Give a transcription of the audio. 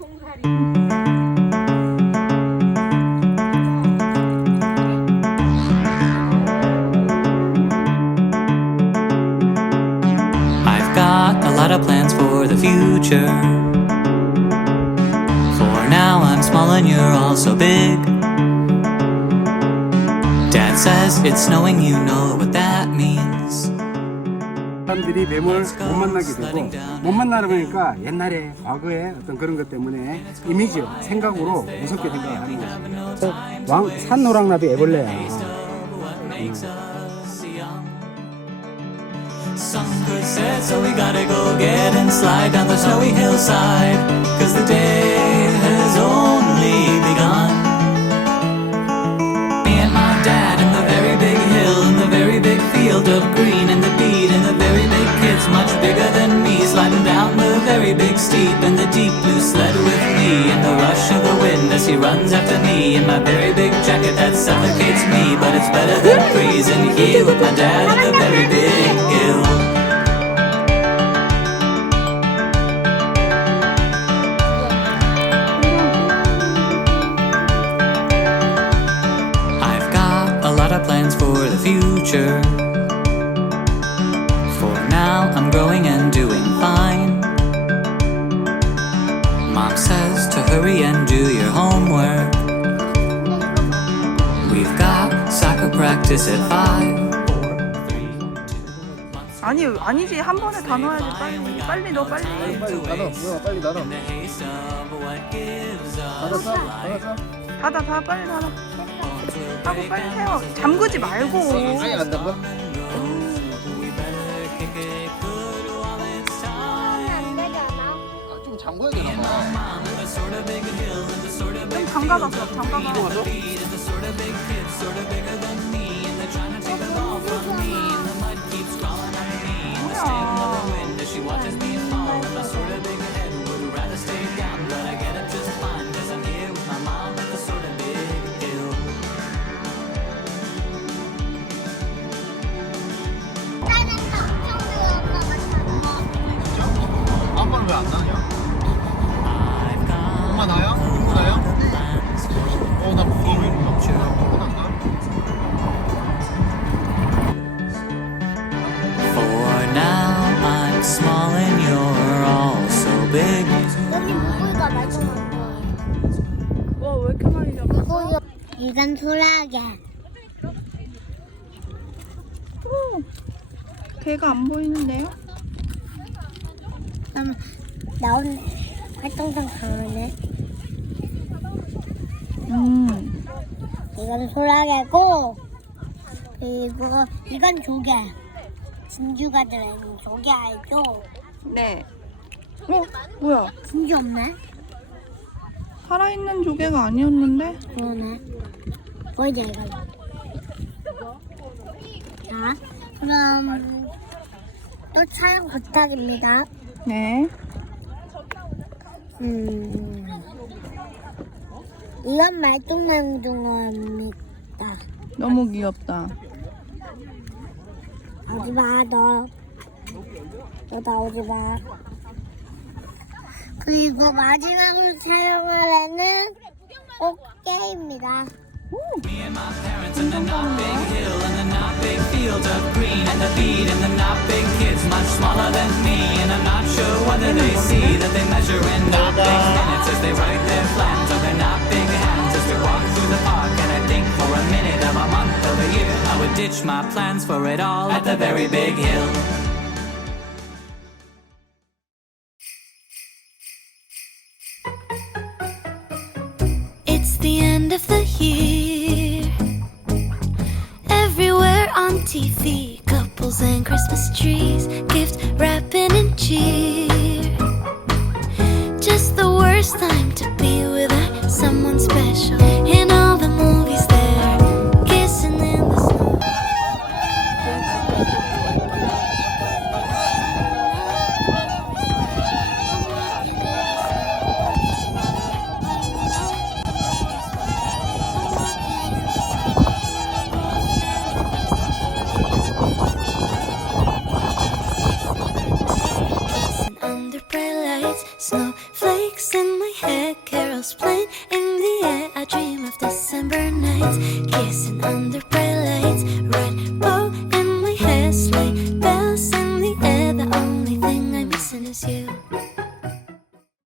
I've got a lot of plans for the future. For now I'm small and you're all so big. Dad says it's snowing, you know what that means. 사람들이 뱀을 못 만나게 되고 못 만나다 보니까 옛날에 과거에 어떤 그런 것 때문에 이미지 생각으로 무섭게 생각을 하는 거죠. 산노랑나비 애벌레야. Sun could set, so we gotta go get and slide down the snowy hillside, 'cause the day has only begun. Me and my dad in the very big hill, in the very big field of green, and the beat and the very big kids much bigger than me, sliding down the very big steep in the deep blue sled with me, and the rush of the wind as he runs after me, in my very big jacket that suffocates me, but it's better than freezing here with my dad at the very big hill. Plans for the future. For now I'm growing and doing fine. Mom says to hurry and do your homework. We've got soccer practice at 5. 아니지 한 번에 다 넣어야지. 빨리 넣어 빨리. 빨리 닫아. 닫아 빨리 닫아. 하고 빨리 태워. 잠그지 말고. 아니 안 담가? 좀 잠궈야 되나 봐. 좀 잠가봤어. 잠가봐. 아빠는 왜 안 나냐? 엄마 나야? 나야? 나 무서워. For now I'm small and you're all so big. 여기 물고기가 말짱한 거야. 와 왜 이렇게 많이 잡았어? 이건 소라게. 개가 안 보이는데요? 나온 활동상 강하네. 이건 소라게고, 그리고 이건 조개. 진주가 들어있는 조개 알죠? 네. 뭐야? 진주 없네? 살아있는 조개가 아니었는데? 그러네. 보이죠 이건? 자, 그럼 또 촬영 부탁입니다. 네. 이건 말똥망둥어입니다. 너무 귀엽다. 오지마 너 나오지 마. 그리고 마지막으로 촬영할 애는 꽃게입니다. Me and my parents in the not big hill, in the not big field of green, and the beat and the not big kids much smaller than me, and I'm not sure whether they see that they measure in not big minutes as they write their plans, or their not big hands as we walk through the park, and I think for a minute of a month of a year I would ditch my plans for it all at the very big hill. It's the end of the year. Everywhere on TV, couples and Christmas trees, gift wrapping and cheer. Just the worst time to be without someone special. In all the movies they're kissing in the snow. Under bright lights, snowflakes in my head, carols playing in the air. I dream of December nights, kissing under bright lights. Red bow in my hair, sleigh bells in the air. The only thing I'm missing is you.